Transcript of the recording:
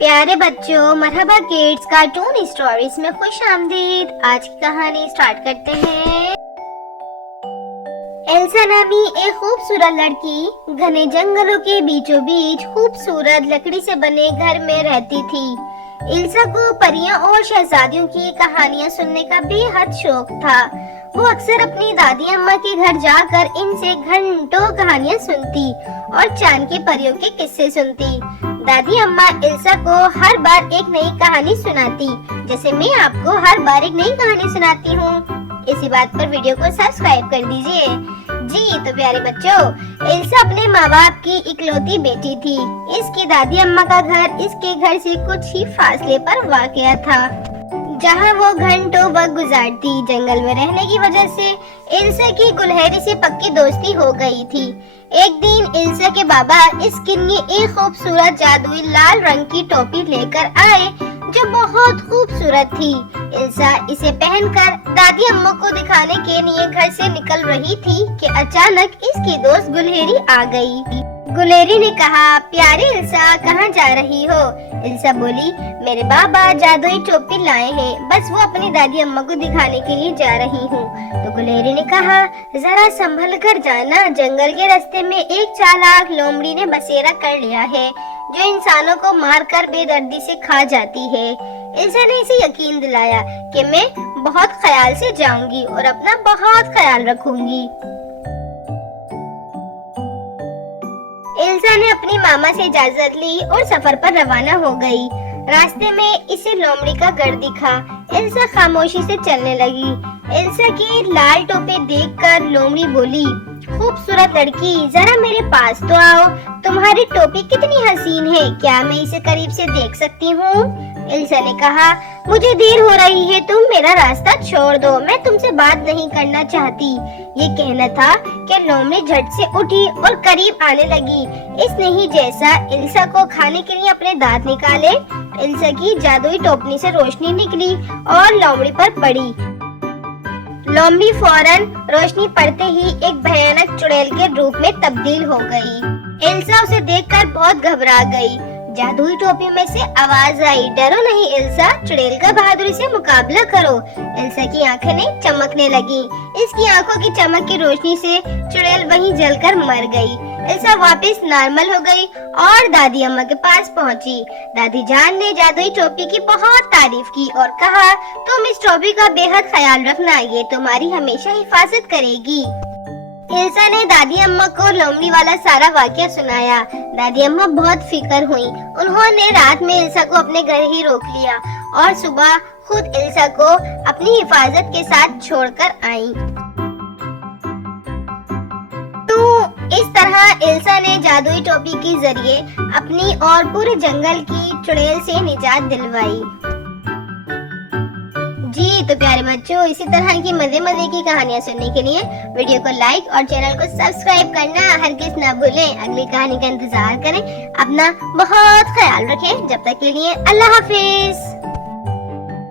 प्यारे बच्चों, मरहबा kids cartoon stories में खुश आमदीद। आज की कहानी स्टार्ट करते हैं। एल्सा नामी एक खूबसूरत लड़की घने जंगलों के बीचों बीच खूबसूरत लकड़ी से बने घर में रहती थी। एल्सा को परियों और शहजादियों की कहानियां सुनने का बेहद शौक था। वो अक्सर अपनी दादी अम्मा के घर जाकर इनसे घंटों कहानियां सुनती और चांद के परियों के किस्से सुनती। दादी अम्मा एल्सा को हर बार एक नई कहानी सुनाती, जैसे मैं आपको हर बार एक नई कहानी सुनाती हूँ। इसी बात पर वीडियो को सब्सक्राइब कर दीजिए। जी तो प्यारे बच्चों, एल्सा अपने माँ बाप की इकलौती बेटी थी। इसकी दादी अम्मा का घर इसके घर से कुछ ही फासले पर वाक़या था, जहाँ वो घंटों वक्त गुजारती। जंगल में रहने की वजह से एल्सा की गुलहरी से पक्की दोस्ती हो गई थी। एक दिन एल्सा के बाबा इसके लिए एक खूबसूरत जादुई लाल रंग की टोपी लेकर आए, जो बहुत खूबसूरत थी। एल्सा इसे पहनकर दादी अम्मा को दिखाने के लिए घर से निकल रही थी कि अचानक इसकी दोस्त गुलहरी आ गई। गुलहरी ने कहा, प्यारी एल्सा, कहाँ जा रही हो? एल्सा बोली, मेरे बाबा जादुई टोपी लाए हैं, बस वो अपनी दादी अम्मा को दिखाने के लिए जा रही हूँ। तो गुलहरी ने कहा, जरा संभल कर जाना, जंगल के रास्ते में एक चालाक लोमड़ी ने बसेरा कर लिया है, जो इंसानों को मारकर बेदर्दी से खा जाती है। एल्सा ने इसे यकीन दिलाया कि मैं बहुत ख्याल से जाऊंगी और अपना बहुत ख्याल रखूंगी। एल्सा ने अपनी मामा से इजाजत ली और सफर पर रवाना हो गई। रास्ते में इसे लोमड़ी का घर दिखा। एल्सा खामोशी से चलने लगी। एल्सा की लाल टोपी देखकर लोमड़ी बोली, खूबसूरत लड़की, जरा मेरे पास तो आओ, तुम्हारी टोपी कितनी हसीन है, क्या मैं इसे करीब से देख सकती हूँ? एल्सा ने कहा, मुझे देर हो रही है, तुम मेरा रास्ता छोड़ दो, मैं तुमसे बात नहीं करना चाहती। ये कहना था कि लोमड़ी झट से उठी और करीब आने लगी। इसने ही जैसा एल्सा को खाने के लिए अपने दांत निकाले, एल्सा की जादुई टोपनी से रोशनी निकली और लोमड़ी पर पड़ी। लोमड़ी फौरन रोशनी पड़ते ही एक भयानक चुड़ैल के रूप में तब्दील हो गई। एल्सा उसे देखकर बहुत घबरा गई। जादुई टोपी में से आवाज आई, डरो नहीं एल्सा, चुड़ैल का बहादुरी से मुकाबला करो। एल्सा की आंखें चमकने लगी। इसकी आंखों की चमक की रोशनी से चुड़ैल वहीं जलकर मर गई। एल्सा वापस नॉर्मल हो गई और दादी अम्मा के पास पहुंची। दादी जान ने जादुई टोपी की बहुत तारीफ की और कहा, तुम इस टोपी का बेहद ख्याल रखना, ये तुम्हारी हमेशा हिफाजत करेगी। एल्सा ने दादी अम्मा को लोमड़ी वाला सारा वाकया सुनाया। दादी अम्मा बहुत फिक्र हुई। उन्होंने रात में एल्सा को अपने घर ही रोक लिया और सुबह खुद एल्सा को अपनी हिफाजत के साथ छोड़कर आई। तो इस तरह एल्सा ने जादुई टोपी के जरिए अपनी और पूरे जंगल की चुड़ैल से निजात दिलवाई। जी तो प्यारे बच्चों, इसी तरह की मजे मजे की कहानियाँ सुनने के लिए वीडियो को लाइक और चैनल को सब्सक्राइब करना हरगिज़ ना भूलें। अगली कहानी का इंतजार करें। अपना बहुत ख्याल रखें। जब तक के लिए अल्लाह हाफिज।